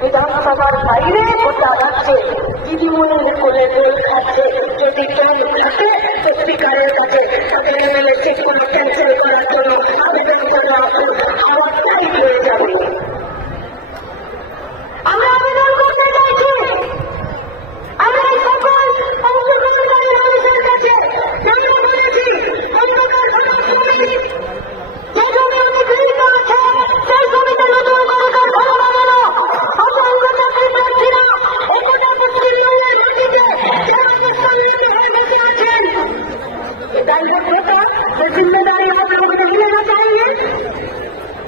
বিধানসভার বাইরে গোটা রাজ্যে দিদিমণির কোলে দোল খাচ্ছে। যদি ক্যাম্প থাকে তো স্পিকারের কাছে তাদের এমএলএ সিটগুলো ক্যান্সেল করার জন্য আবেদন করে আসুন, আওয়াজটাই হয়ে যাবে। আমরা আবেদন করতে চাইছি, আমরা এই সকল অংশগ্রহণকারী মানুষের কাছে আমরা বলেছি অন্ধকার সমাজ সমিতি যে জমি অধিগৃহীত আছে সেই জমিতে নতুন করে কারখানা বানানো, অসংখ্য চাকরি প্রার্থীরা একতা পশ্চিমবঙ্গের মাটিতে যারা সম্মিলিত হয়ে বসে আছেন, दायित्व का ये जिम्मेदारी आप लोग नहीं लेना चाहिए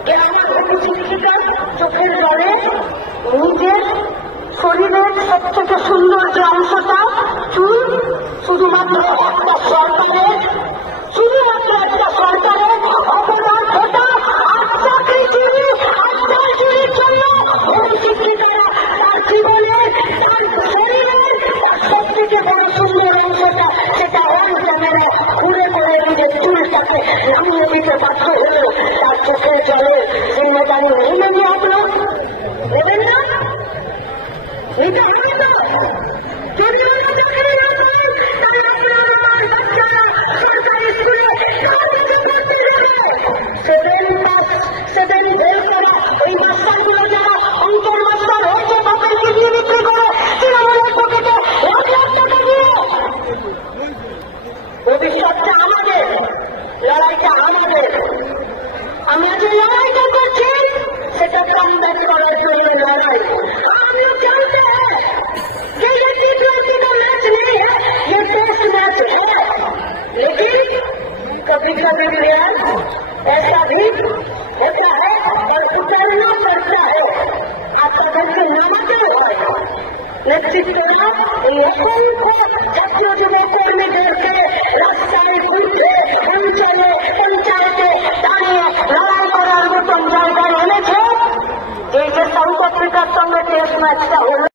कि আমার অফিস শিক্ষিকা চোখের পরে নিজের শরীরের সবথেকে সুন্দর যে অংশটা চুল শুধুমাত্র একটা সরকারের অপরাধটা আর চাকরিজীবী আর চাকরির জন্য শিক্ষিকারা তার জীবনের তার শরীরের তার সবথেকে বড় সুন্দর অংশটা সেটা অন ক্যামেরা ঘুরে করে নিজের চুলটাকে নামিয়ে দিতে বাধ্য হলেও তার চোখের জলে জিম্মেদারি নেই নেবে আপনার নেবেন না, নিতে হবে তো। যদি আমরা চাকরি না পাই তাহলে আপনার আমার বাচ্চারা সরকারি স্কুলে সেভেন ফেল করা ওই মাস্টারগুলো যারা অঙ্কের মাস্টার হয়েছে বাপের কিডনি বিক্রি করে তৃণমূলের পকেটে লাখ লাখ টাকা দিয়ে, ভবিষ্যৎটা আমাদের, লড়াইটা আমাদের। আমরা যে লড়াইটা করছি সেটা কামব্যাক করার জন্য লড়াই। आप लोग जानते हैं कि ये T20 का मैच नहीं है, ये टेस्ट मैच है, लेकिन कभी कभी प्लेयर ऐसा भी होता है और उतरना पड़ता है। आप তাদেরকে নামাতে হয়। নেতৃত্বরা এই অসংখ্য জাতীয়